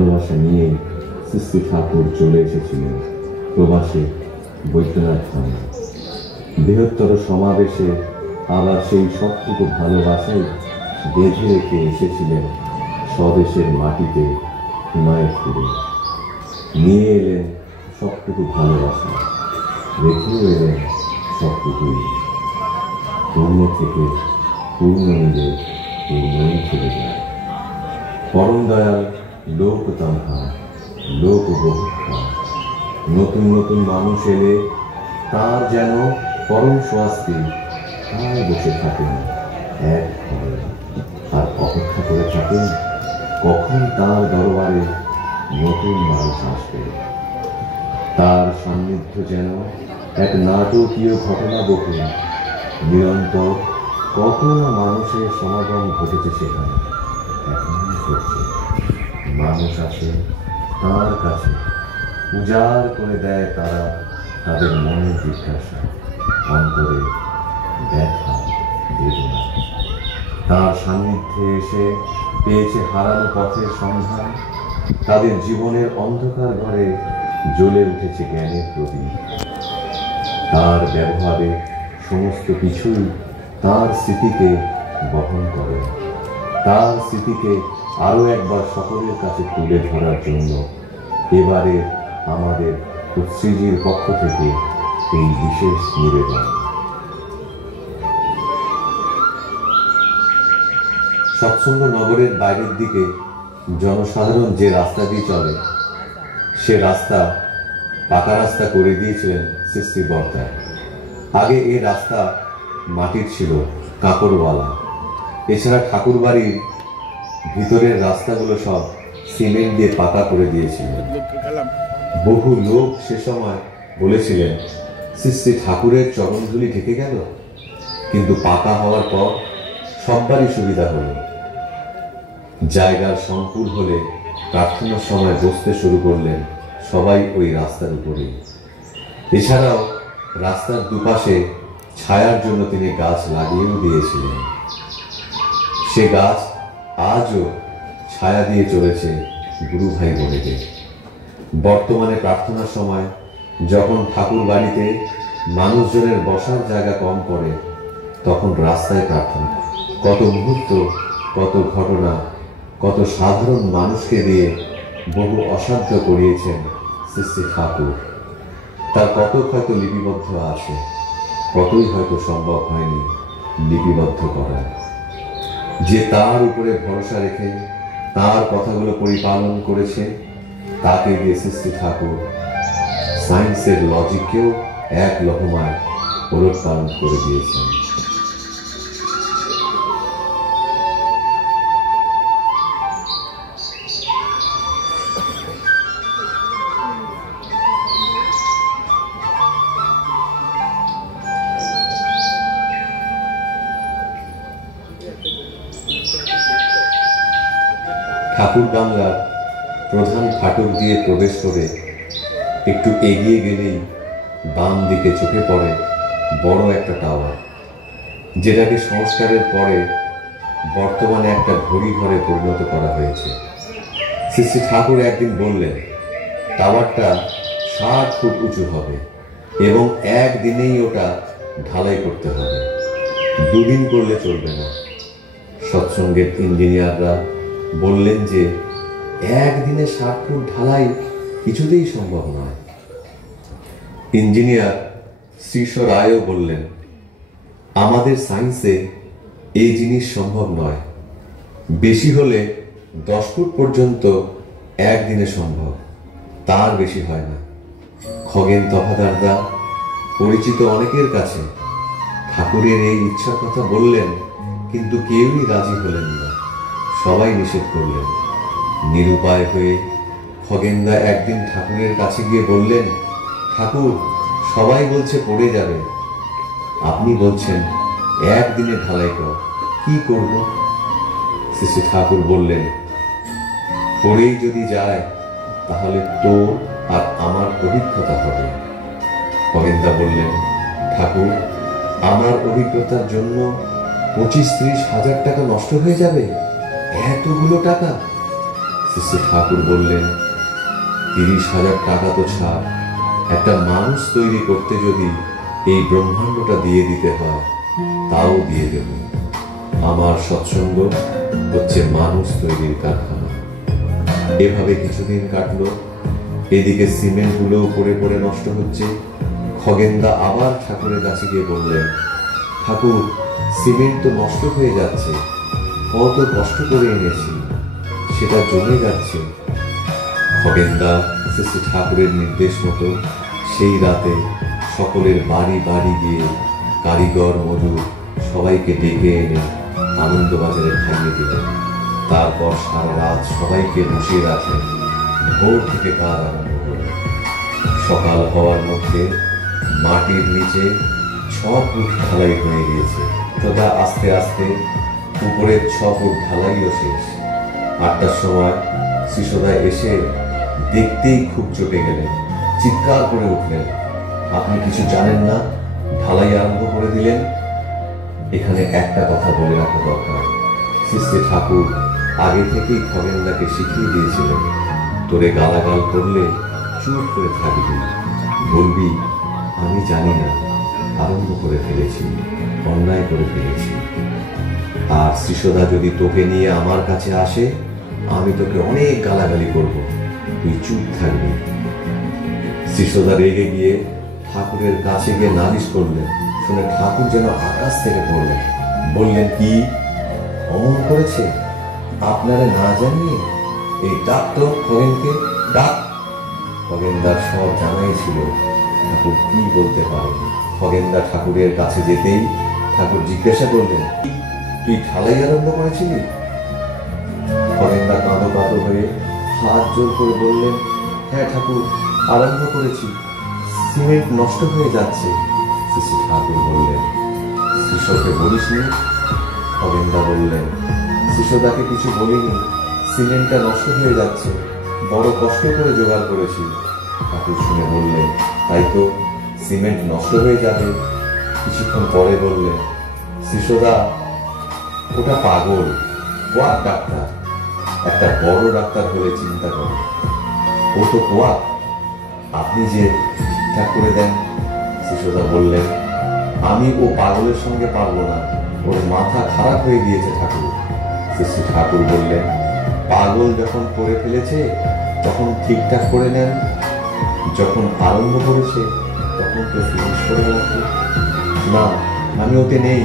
ভালোবাসা নিয়ে সৃষ্টি ঠাকুর চলে এসেছিলেন প্রবাসে বৈদ্যনাথ ধামে। বৃহত্তর সমাবেশে আবার সেই সবটুকু ভালোবাসাই বেঁধে রেখে এসেছিলেন স্বদেশের মাটিতে হিমায়তপুরে। নিয়ে এলেন সবটুকু ভালোবাসা, রেখেও এলেন সবটুকুই। পূর্ণ থেকে পূর্ণ নিলে পূর্ণই চলে যায়। পরম দয়াল লোক তাঁহা লোক বহুক্ষা। নতুন নতুন মানুষ এলে তার যেন পরম স্বস্তি, তাই বসে থাকেন এক ঘরে আর অপেক্ষা করে থাকেন কখন তার দরবারে নতুন মানুষ আসবে। তার সান্নিধ্য যেন এক নাটকীয় ঘটনা বকুল। নিরন্তর কত না মানুষের সমাগম ঘটেছে সেখানে, এখনই ঘটছে। মানুষ আসে তার কাছে, উজাড় করে দেয় তারা তাদের মনের জিজ্ঞাসা, অন্তরে ব্যথা বেদনা। তার সান্নিধ্যে এসে পেয়েছে হারানো পথের সন্ধান। তাদের জীবনের অন্ধকার ঘরে জ্বলে উঠেছে জ্ঞানের প্রদীপ। তার ব্যবহারে সমস্ত কিছুই তার স্মৃতিকে বহন করে। তার স্মৃতিকে আরো একবার সকলের কাছে তুলে ধরার জন্য এবারে আমাদের শ্রীজির পক্ষ থেকে এই বিশেষ নিবেদন। সৎসঙ্গ নগরের বাইরের দিকে জনসাধারণ যে রাস্তা দিয়ে চলে, সে রাস্তা পাকা রাস্তা করে দিয়েছিলেন সৃষ্টি বর্তায়। আগে এই রাস্তা মাটির ছিল, কাঁকড়ওয়ালা। এছাড়া ঠাকুর বাড়ির ভিতরের রাস্তাগুলো সব সিমেন্ট দিয়ে পাকা করে দিয়েছিলেন। বহু লোক সে সময় বলেছিলেন সৃষ্টি ঠাকুরের চরণধুলি ঢেকে গেল। কিন্তু পাকা হওয়ার পর সববারই সুবিধা হলো। জায়গার সংকুল হলে প্রার্থনার সময় বসতে শুরু করলেন সবাই ওই রাস্তার উপরে। এছাড়াও রাস্তার দুপাশে ছায়ার জন্য তিনি গাছ লাগিয়েও দিয়েছিলেন। সে গাছ আজও ছায়া দিয়ে চলেছে গুরু ভাই বোনেদের। বর্তমানে প্রার্থনার সময় যখন ঠাকুর বাড়িতে মানুষজনের বসার জায়গা কম পড়ে, তখন রাস্তায় প্রার্থনা। কত মুহূর্ত, কত ঘটনা, কত সাধারণ মানুষকে দিয়ে বহু অসাধ্য করিয়েছেন শ্রী ঠাকুর। তার কত হয়তো লিপিবদ্ধ আছে, কতই হয়তো সম্ভব হয়নি লিপিবদ্ধ করা। যে তার উপরে ভরসা রেখে তার কথাগুলো পরিপালন করেছে, তাকে দিয়ে শ্রী ঠাকুর সায়েন্সের লজিককেও এক লহমায় পুনরুৎপাদন করে দিয়েছেন। ঠাকুর বাংলার প্রধান ফাটক দিয়ে প্রবেশ করে একটু এগিয়ে গেলেই বাম দিকে চোখে পড়ে বড় একটা টাওয়ার, যেটাকে সংস্কারের পরে বর্তমানে একটা ঘড়ি ঘরে পরিণত করা হয়েছে। শ্রী ঠাকুর একদিন বললেন টাওয়ারটা 60 ফুট উঁচু হবে এবং একদিনেই ওটা ঢালাই করতে হবে, দুদিন করলে চলবে না। সৎসঙ্গের ইঞ্জিনিয়াররা বললেন যে একদিনে 60 ফুট ঢালাই কিছুতেই সম্ভব নয়। ইঞ্জিনিয়ার শ্রীশ রায়ও বললেন আমাদের সায়েন্সে এই জিনিস সম্ভব নয়, বেশি হলে 10 ফুট পর্যন্ত একদিনে সম্ভব, তার বেশি হয় না। খগেন তফাদারদা পরিচিত অনেকের কাছে ঠাকুরের এই ইচ্ছার কথা বললেন, কিন্তু কেউই রাজি হলেন না, সবাই নিষেধ করলেন। নিরুপায় হয়ে খগেনদা একদিন ঠাকুরের কাছে গিয়ে বললেন, ঠাকুর সবাই বলছে পড়ে যাবে, আপনি বলছেন একদিনে ঢালাই কর, কি করব? শ্রী ঠাকুর বললেন পড়েই যদি যায় তাহলে তোর আর আমার অভিজ্ঞতা হবে। খগেনদা বললেন ঠাকুর আমার অভিজ্ঞতার জন্য 25-30 হাজার টাকা নষ্ট হয়ে যাবে, এতগুলো টাকা? শ্রী শ্রী ঠাকুর বললেন, 30,000 টাকা তো ছাড়, একটা মানুষ তৈরি করতে যদি এই ব্রহ্মাণ্ডটা দিয়ে দিতে হয় তাও দিয়ে দেব। আমার সৎসঙ্গ হচ্ছে মানুষ তৈরির কারখানা। এভাবে কিছুদিন কাটলো। এদিকে সিমেন্ট গুলো পড়ে পড়ে নষ্ট হচ্ছে। খগেনদা আবার ঠাকুরের কাছে গিয়ে বললেন, ঠাকুর, সিমেন্ট তো নষ্ট হয়ে যাচ্ছে, কত কষ্ট করে এনেছি, সেটা জমে যাচ্ছে। খগেনদা শ্রী শ্রী ঠাকুরের নির্দেশ মতো সেই রাতে সকলের বাড়ি বাড়ি গিয়ে কারিগর, মজুর সবাইকে ডেকে এনে আনন্দবাজারে খাইয়ে দিলেন। তারপর সারা রাত সবাইকে বসিয়ে রাখেন। ভোর থেকে কাজ আরম্ভ হল। সকাল হওয়ার মধ্যে মাটির নিচে 6 ফুট ঢালাই হয়ে গিয়েছে। তথা আস্তে আস্তে উপরের 6 ফুট ঢালাইও শেষ। 8টার সময় শিশুদা এসে দেখতেই খুব চটে গেলেন, চিৎকার করে উঠলেন, আপনি কিছু জানেন না, ঢালাই আরম্ভ করে দিলেন। এখানে একটা কথা বলে রাখা দরকার, শ্রী শ্রী ঠাকুর আগে থেকেই খগেনদাকে শিখিয়ে দিয়েছিলেন, তোরে গালাগাল করলে চুপ করে থাকবি, বলবি আমি জানি না, আরম্ভ করে ফেলেছি, অন্যায় করে ফেলেছি। আর শিশুদা যদি তোকে নিয়ে আমার কাছে আসে, আমি তোকে অনেক গালাগালি করব, তুই চুপ থাকবি। শিশুদা রেগে গিয়ে ঠাকুরের কাছে গিয়ে নালিশ করলেন। শুনে ঠাকুর যেন আকাশ থেকে পড়লেন, বললেন, কি অমন করেছে আপনারা না জানিয়ে? এই ডাক তো খগেনকে, ডাক। খগেনদার সব জানাই ছিল, ঠাকুর কি বলতে পারেন। খগেনদা ঠাকুরের কাছে যেতেই ঠাকুর জিজ্ঞাসা করলেন, তুই ঢালাই আরম্ভ করেছিলি? খগেনদা কাঁদো কাঁদো হয়ে হাত জোর করে বললেন, হ্যাঁ ঠাকুর, আরম্ভ করেছি, সিমেন্ট নষ্ট হয়ে যাচ্ছে। শ্রী শ্রী ঠাকুর বললেন, শিশুকে বলিসনি? খগেনদা বললেন, শিশুদাকে কিছু বলিনি, সিমেন্টটা নষ্ট হয়ে যাচ্ছে, বড় কষ্ট করে জোগাড় করেছি। ঠাকুর শুনে বললেন, তাই তো, সিমেন্ট নষ্ট হয়ে যাবে। কিছুক্ষণ পরে বললেন, শিশুদা ওটা পাগল, কোয়াক ডাক্তার, একটা বড় ডাক্তার হলে চিন্তা করে, ও তো কোয়াক, আপনি যে ঠিকঠাক করে দেন। শিশুদা বললেন, আমি ও পাগলের সঙ্গে পারবো না, ওর মাথা খারাপ হয়ে গিয়েছে ঠাকুর। শ্রী ঠাকুর বললেন, পাগল যখন করে ফেলেছে তখন ঠিকঠাক করে নেন, যখন আরম্ভ করেছে তখন তো ফিনিশ করে রাখবে। না, আমি ওতে নেই,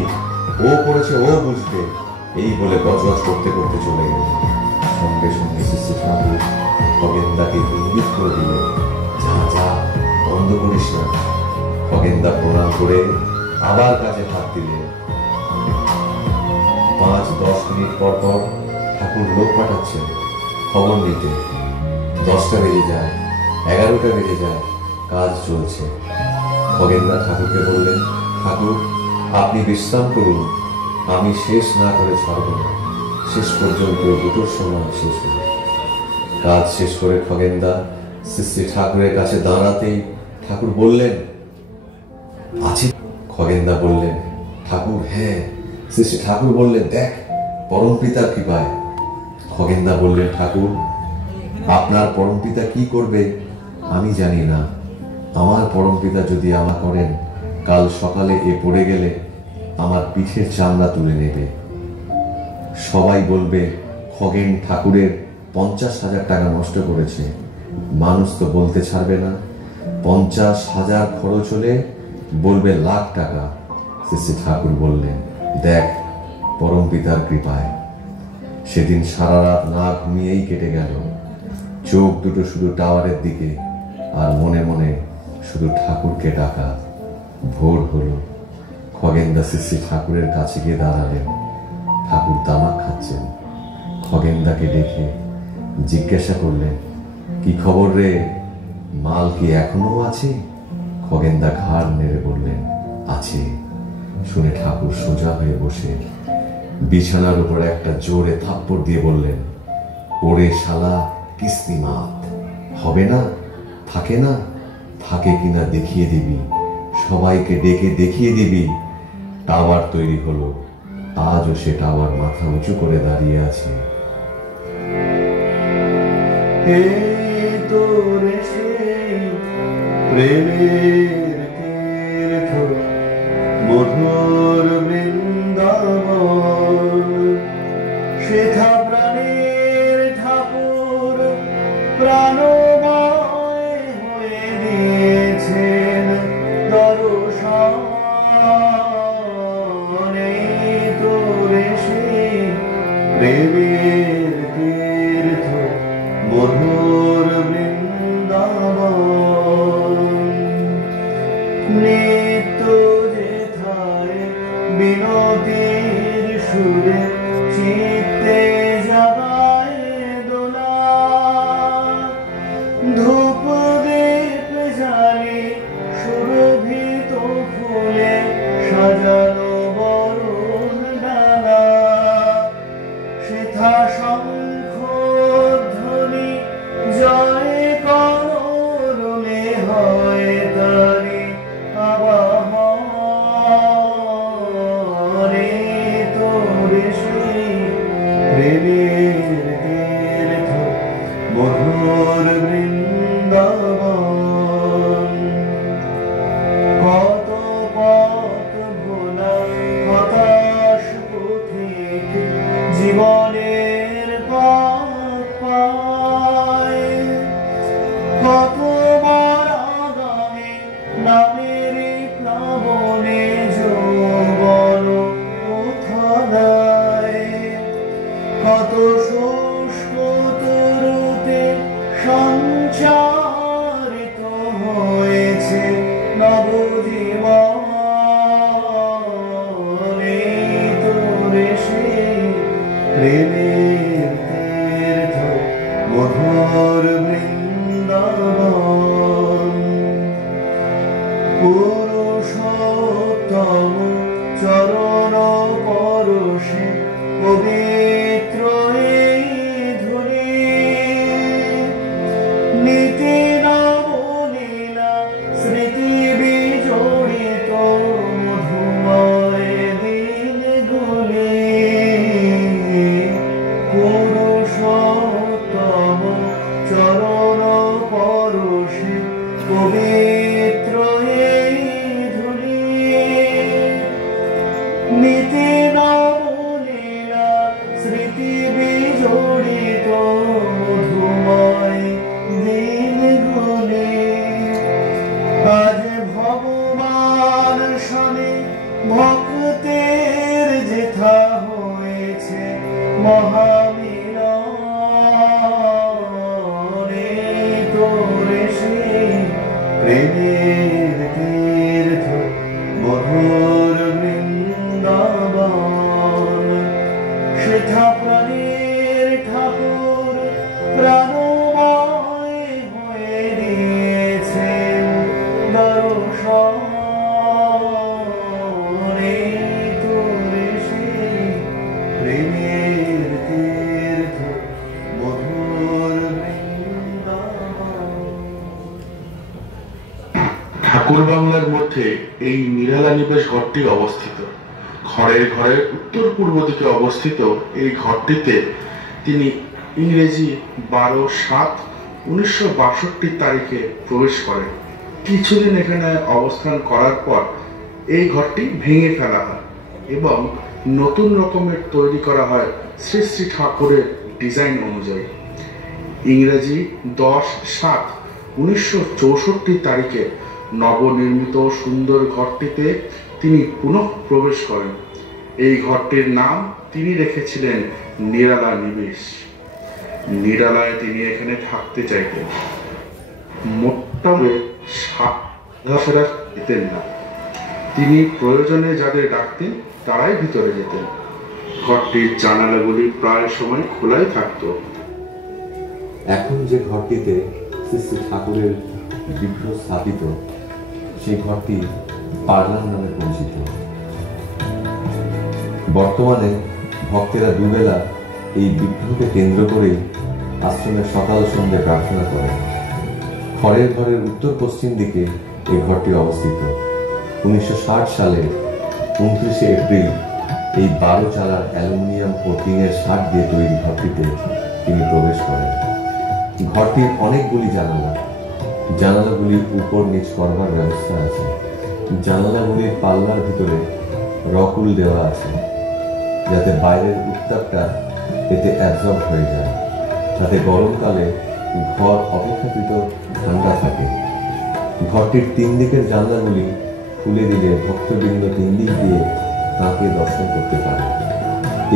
ও করেছে, ও বুঝবে, এই বলে গজগজ করতে করতে চলে গেল। সঙ্গে সঙ্গে শ্রী ঠাকুর খগেনদাকে ইঙ্গিত করে দিলেন, যা যা, বন্ধ করিস না। খগেনদা প্রণাম করে আবার কাজে হাত দিলেন। 5-10 মিনিট পর পর ঠাকুর লোক পাঠাচ্ছেন খবর নিতে। 10টা বেজে যায়, 11টা বেজে যায়, কাজ চলছে। খগেনদা ঠাকুরকে বললেন, ঠাকুর আপনি বিশ্রাম করুন, আমি শেষ না করে ছাড়ব না, শেষ পর্যন্ত 2টোর সময় শেষ হল। কাজ শেষ করে খগেনদা শ্রী শ্রী ঠাকুরের কাছে দাঁড়াতেই ঠাকুর বললেন, আছি। খগেনদা বললেন, ঠাকুর হ্যাঁ। শ্রী শ্রী ঠাকুর বললেন, দেখ পরম পিতার কৃপায়। খগেনদা বললেন, ঠাকুর আপনার পরম পিতা কি করবে আমি জানি না, আমার পরম পিতা যদি আমা করেন, কাল সকালে এ পড়ে গেলে আমার পিঠের চামড়া তুলে নেবে। সবাই বলবে খগেন ঠাকুরের 50,000 টাকা নষ্ট করেছে। মানুষ তো বলতে ছাড়বে না, 50,000 খরচ হলে বলবে লাখ টাকা। শ্রী ঠাকুর বললেন, দেখ পরম পিতার কৃপায়। সেদিন সারা রাত না ঘুমিয়েই কেটে গেল। চোখ দুটো শুধু টাওয়ারের দিকে, আর মনে মনে শুধু ঠাকুরকে ডাকা। ভোর হলো। খগেনদা শ্রী ঠাকুরের কাছে গিয়ে দাঁড়ালেন। ঠাকুর তামাক খাচ্ছেন। খগেনদাকে ডেকে জিজ্ঞাসা করলেন, কি খবর রে, মাল কি এখনো আছে? খগেনদা ঘাড় নেড়ে বললেন, আছে। শুনে ঠাকুর সোজা হয়ে বসে বিছানার উপর একটা জোরে থাপ্পড় দিয়ে বললেন, ওরে শালা কিস্তিমাত, হবে না, থাকে না, থাকে কিনা দেখিয়ে দিবি, সবাইকে ডেকে দেখিয়ে দিবি। টাওয়ার তৈরি হলো, আজও সে টাওয়ার মাথা উঁচু করে দাঁড়িয়ে আছে। এই তোর সেই প্রেমের তীর্থ মধুর বৃন্দাবন, সেথা প্রাণের ঠাকুর প্রাণময় হয়ে দিয়েছেন দর্শন। এই তোর সেই প্রেমের তীর্থ মধুর বৃন্দাবন, নিত্য যেথায় বিনতির সুরে চিত্তে জাগায় দোলা, ধূপ দীপ জ্বালি সুরভিত ফুলে সাজানো বরণ ডালা, সেথা শঙ্খ ধ্বনি জয় করলে হয় তারি আবাহন। তোর সেই প্রেমের তীর্থ মধুর বৃন্দাবন, কত পথ ভোলা হতাশ পথিক জীবনের পথ পায়, কত আগামী নামের প্লাবনে যৌবন উথালায়, কত শুষ্ক তরুতে সঞ্চারিত হয়েছে নবজীবন। তোর সেই প্রেমের তীর্থ মধুর বৃন্দাবন, পুরুষোত্তম চরণ পরশে পবিত্র এই ধূলি, নীতি নবলীলা স্মৃতি বিজড়িত মধুময় দিনগুলি, পুরুষোত্তম চরণ পরশে পবিত্র এই ধূলি, নীতি নবলীলা স্মৃতি বিজড়িত মধুময় দিনগুলি, আজ ভগবান শনে ভক্তের যেথা হয়েছে মহামিলন। তোর সেই প্রেমের তীর্থ মধুর বৃন্দাবন, সেথা প্রাণের ঠাকুর প্রাণময় হয়ে দিয়েছেন দর্শন। তোর সেই প্রেমের তীর্থ মধুর বৃন্দাবন। ঠাকুর বাংলার মধ্যে এই নিরালা নিবাস ঘরটি অবস্থিত। ঘরের ঘরের উত্তর পূর্ব দিকে অবস্থিত এই ঘরটিতে তিনি ইংরেজি 12/7/1962 তারিখে প্রবেশ করেন। কিছুদিন এখানে অবস্থান করার পর এই ঘরটি ভেঙে ফেলা হয় এবং নতুন রকমের তৈরি করা হয় শ্রী শ্রী ঠাকুরের ডিজাইন অনুযায়ী। ইংরেজি 10/7/1964 তারিখে নবনির্মিত সুন্দর ঘরটিতে তিনি পুনঃ প্রবেশ করেন। এই ঘরটির নাম তিনি রেখেছিলেন নিরালা নিবেশ। নিরালায় তিনি এখানে থাকতে চাইতেন। মোটামুটি সাধারণরা যেতেন না, তিনি প্রয়োজনে যাদের ডাকতেন তারাই ভিতরে যেতেন। ঘরটির জানালাগুলি প্রায় সময় খোলাই থাকত। এখন যে ঘরটিতে শ্রী শ্রী ঠাকুরের বিগ্রহ স্থাপিত, সেই ঘরটি পারলাম নামে পরিচিত। বর্তমানে ভক্তেরা দুবেলা এই বিগ্রহকে কেন্দ্র করেই আশ্রমে সকাল সন্ধ্যে প্রার্থনা করে। ঘরের ঘরের উত্তর পশ্চিম দিকে এই ঘরটি অবস্থিত। 1960 সালে 29শে এপ্রিল এই 12 চালার অ্যালুমিনিয়াম ও টিনের শার্ট দিয়ে তৈরি ঘরটিতে তিনি প্রবেশ করেন। ঘরটির অনেকগুলি জানালা, জানালাগুলির উপর নিচ করবার ব্যবস্থা আছে। জানালাগুলির পাল্লার ভিতরে রকুল দেওয়া আছে, যাতে বাইরের উত্তাপটা এতে অ্যাবজর্ব হয়ে যায়, যাতে গরমকালে ঘর অপেক্ষাকৃত ঠান্ডা থাকে। ঘরটির 3 দিকের জানলাগুলি খুলে দিলে ভক্তবৃন্দ 3 দিক দিয়ে তাঁকে দর্শন করতে পারে।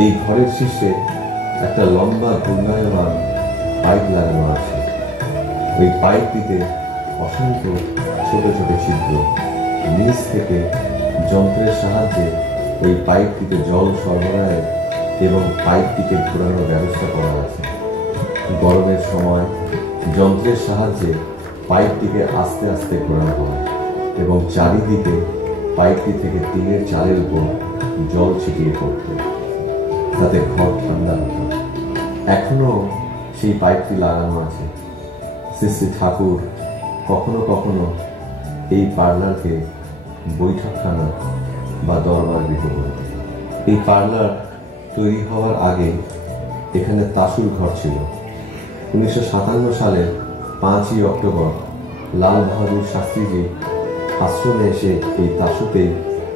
এই ঘরের শীর্ষে একটা লম্বা ঘূর্ণায়মান পাইপ লাগানো আছে। ওই পাইপটিতে অসংখ্য ছোট ছোট ছিদ্র। নিচ থেকে যন্ত্রের সাহায্যে ওই পাইপটিতে জল সরবরাহের এবং পাইপটিকে ঘোরানোর ব্যবস্থা করা আছে। গরমের সময় যন্ত্রের সাহায্যে পাইপটিকে আস্তে আস্তে ঘোরানো হয় এবং চারিদিকে পাইপটি থেকে টিনের চালের উপর জল ছিটিয়ে পড়ত, তাতে ঘর ঠান্ডা হতো। এখনো সেই পাইপটি লাগানো আছে। শ্রী শ্রী ঠাকুর কখনো কখনো এই পার্লারকে বৈঠকখানা বা দরবার গৃহ বলতেন। এই পার্লার তৈরি হওয়ার আগে এখানে তাসুর ঘর ছিল। 1957 সালের 5ই অক্টোবর লাল বাহাদুর শাস্ত্রীজি আশ্রমে এসে এই তাসুতেই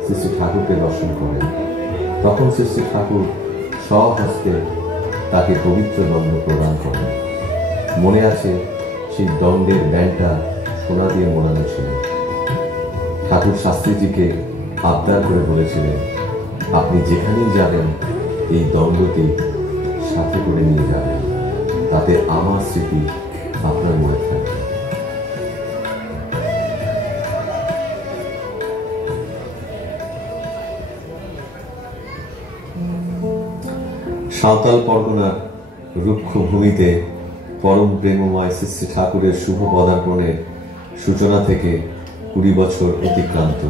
শ্রী শ্রী ঠাকুরকে দর্শন করেন। তখন শ্রী শ্রী ঠাকুর স্বহস্তে তাকে পবিত্র দণ্ড প্রদান করেন। মনে আছে সেই দণ্ডের ব্যান্ডটা সোনা দিয়ে মোড়ানো ছিল। ঠাকুর শাস্ত্রীজিকে আবদার করে বলেছিলেন, আপনি যেখানেই যাবেন এই দণ্ডটি সাথে করে নিয়ে যাবেন, তাতে আমার স্মৃতি আপনার মনে থাকবে। সাঁওতাল পরগনার রুক্ষ ভূমিতে পরম প্রেমময় শ্রী শ্রী ঠাকুরের শুভ পদার্পণের সূচনা থেকে 20 বছর অতিক্রান্ত।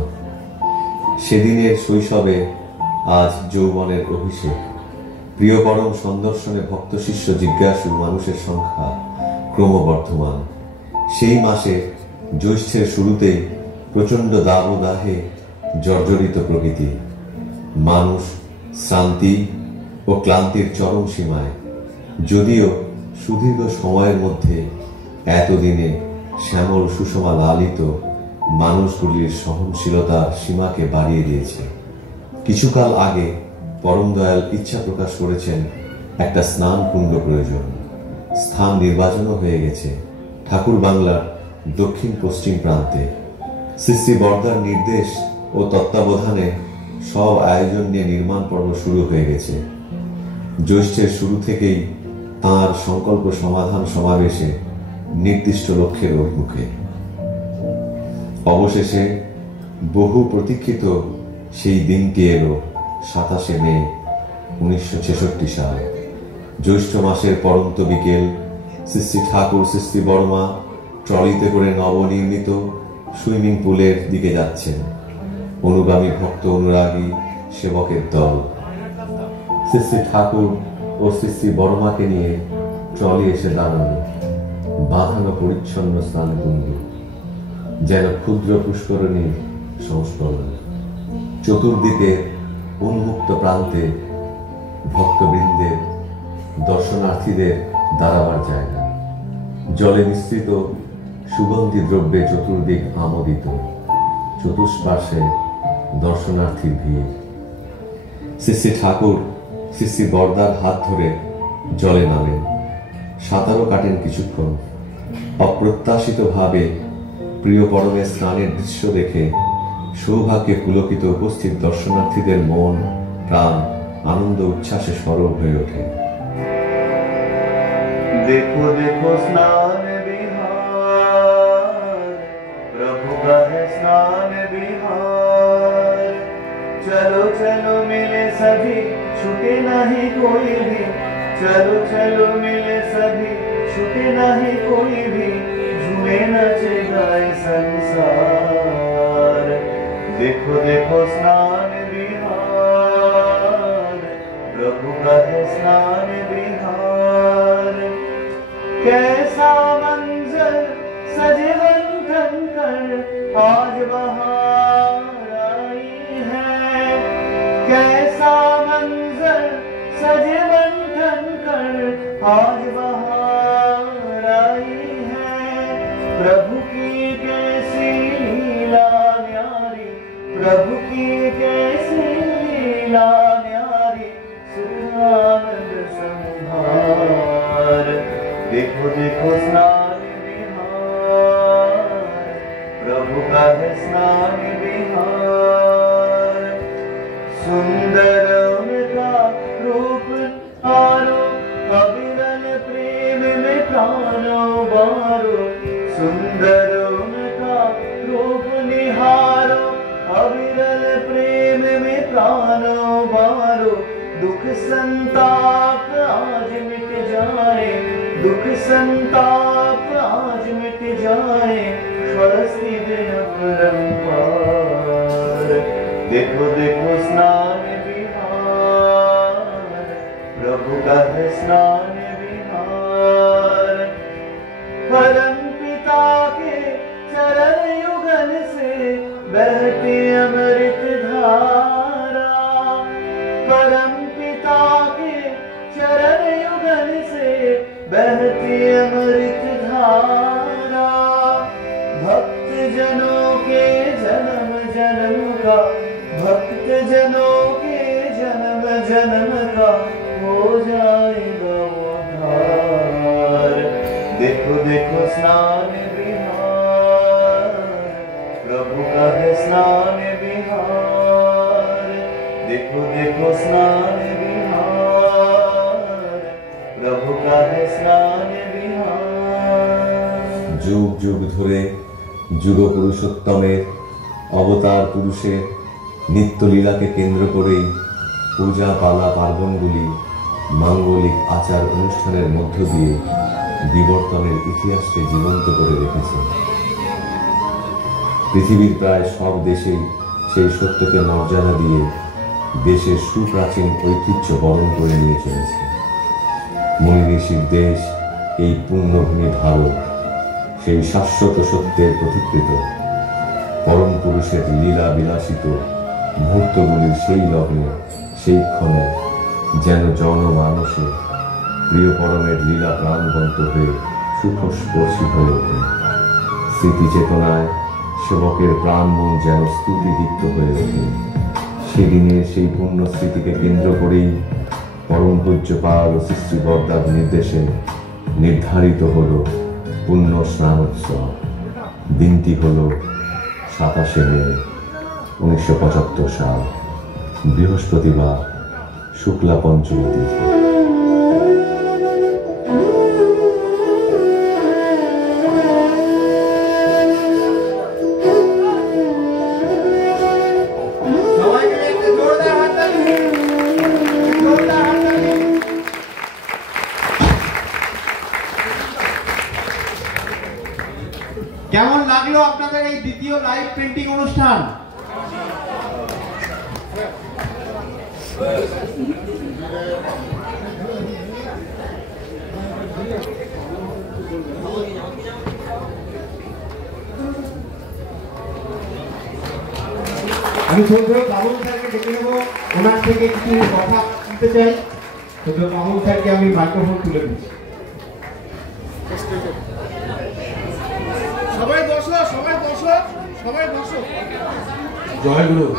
সেদিনের শৈশবে আজ যৌবনের অভিষেক। প্রিয় পরম সন্দর্শনে ভক্ত শিষ্য জিজ্ঞাসু মানুষের সংখ্যা ক্রমবর্ধমান। সেই মাসে জ্যৈষ্ঠের শুরুতেই প্রচণ্ড দাবদাহে জর্জরিত প্রকৃতি। মানুষ শ্রান্তি ও ক্লান্তির চরম সীমায়। যদিও সুদীর্ঘ সময়ের মধ্যে এতদিনে শ্যামল সুষমা লালিত মানুষগুলির সহনশীলতার সীমাকে বাড়িয়ে দিয়েছে। কিছুকাল আগে পরম দয়াল ইচ্ছা প্রকাশ করেছেন একটা স্নান কুণ্ড প্রয়োজন। স্থান নির্বাচনও হয়ে গেছে ঠাকুর বাংলার দক্ষিণ পশ্চিম প্রান্তে। শ্রী শ্রী বর্দার নির্দেশ ও তত্ত্বাবধানে সব আয়োজন নিয়ে নির্মাণ পর্ব শুরু হয়ে গেছে। জ্যৈষ্ঠের শুরু থেকেই তাঁর সংকল্প সমাধান সমাবেশে নির্দিষ্ট লক্ষ্যের অভিমুখে। অবশেষে বহু প্রতীক্ষিত সেই দিনটি এলো 27শে মে 1966 সালে। জ্যৈষ্ঠ মাসের পরন্ত বিকেল। শ্রী শ্রী ঠাকুর শ্রী শ্রী বর্মা ট্রলিতে করে নবনির্মিত সুইমিং পুলের দিকে যাচ্ছেন। অনুগামী ভক্ত অনুরাগী সেবকের দল। শ্রী শ্রী ঠাকুর ও শ্রী শ্রী বর্মাকে নিয়ে ট্রলি এসে দাঁড়ানো। বাঁধানো পরিচ্ছন্ন স্নানকুণ্ড যেন ক্ষুদ্র পুষ্করণীর সংস্করণ। চতুর্দিকে উন্মুক্ত প্রান্তে ভক্তবৃন্দের দর্শনার্থীদের দাঁড়াবার জায়গা। জলে মিশ্রিত সুগন্ধি দ্রব্যে চতুর্দিক আমোদিত। চতুষ্পার্শ্বে দর্শনার্থীর ভিড়। শ্রী শ্রী ঠাকুর শ্রী শ্রী বর্দার হাত ধরে জলে নামেন। সাঁতারও কাটেন কিছুক্ষণ। অপ্রত্যাশিতভাবে প্রিয় পরমের স্নানের দৃশ্য দেখে সৌভাগ্যে পুলকিত উপস্থিত দর্শনার্থীদের মন প্রাণ আনন্দ উচ্ছ্বাসে সরব হয়ে ওঠে। देखो देखो स्नान बिहार, प्रभु का है स्नान बिहार। चलो चलो मिले सभी, छूटे नहीं कोई भी। चलो चलो मिले सभी, छूटे नहीं कोई भी। झूमे नाचे गाए संसार। देखो देखो स्नान बिहार, प्रभु का है स्नान बिहार। कैसा मंजर सजे बंधन कर, आज बहार आई है। कैसा मंजर सजे बंधन कर, आज बहार आई प्रभु की कैसी लीला न्यारी, प्रभु की कैसी लीला न्यारी, सुख आनंद संभार। देखो देखो स्नान विहार, प्रभु का है स्नान विहार। सुंदर उनका रूप हारो, अविरल प्रेम में प्राणो बारो। सुंदर उनका रूप निहारो, अविरल प्रेम में प्राणो बारो। दुख संताप आज मिट जाए, दुख संताप आज मिट जाए, स्वस्ति दिन परंपार। देखो देखो स्नान विहार, प्रभु का है स्नान विहार। परम पिता के चरण युगल से बहती अमृत धारा, परम पिता के चरण युगल से बहती अमृत धारा। भक्त जनों के जन्म जन्म का, भक्त जनों के जन्म जन्म का हो जाएगा उद्धार। देखो देखो स्नान विहार, प्रभु का है स्नान विहार। देखो देखो स्नान विहार, प्रभु का है स्नान विहार। যুগ যুগ ধরে যুগ পুরুষোত্তমের অবতার পুরুষের নিত্যলীলাকে কেন্দ্র করেই পূজা পালা পার্বণগুলি মাঙ্গলিক আচার অনুষ্ঠানের মধ্য দিয়ে বিবর্তনের ইতিহাসকে জীবন্ত করে রেখেছে। পৃথিবীর প্রায় সব দেশেই সেই সত্যকে মর্যাদা দিয়ে দেশের সুপ্রাচীন ঐতিহ্য বরণ করে নিয়ে চলেছে। মুনি ঋষির দেশ এই পুণ্যভূমি ভারত সেই শাশ্বত সত্যের প্রতিকৃত। পরম পুরুষের লীলা বিলাসিত মুহূর্তগুলির সেই লগ্নে সেই ক্ষণে যেন জনমানসে প্রিয় পরমের লীলা প্রাণবন্ত হয়ে সুখস্পর্শী হয়ে ওঠে। স্মৃতি চেতনায় সেবকের প্রাণ মন যেন স্তুতিদীপ্ত হয়ে ওঠে। সেদিনের সেই পুণ্য স্মৃতিকে কেন্দ্র করেই পরম পূজ্যপাল ও শ্রী বরদার নির্দেশে নির্ধারিত হল পুণ্য স্নানোৎসব। দিনটি হল 27শে মে 1975 সাল, বৃহস্পতিবার, শুক্লা পঞ্চমী তিথি। কেমন লাগলো আপনাদের এই দ্বিতীয় লাইভ পেন্টিং অনুষ্ঠান? আমি ছোট বাবুল স্যারকে ডেকে নেবো, ওনার থেকে কিছু কথা শুনতে চাই। ছোট বাবুল স্যারকে আমি মাইক্রোফোন তুলে দিচ্ছি। সবাই বসো, সবাই বসো, সবাই বসো। জয় গুরু।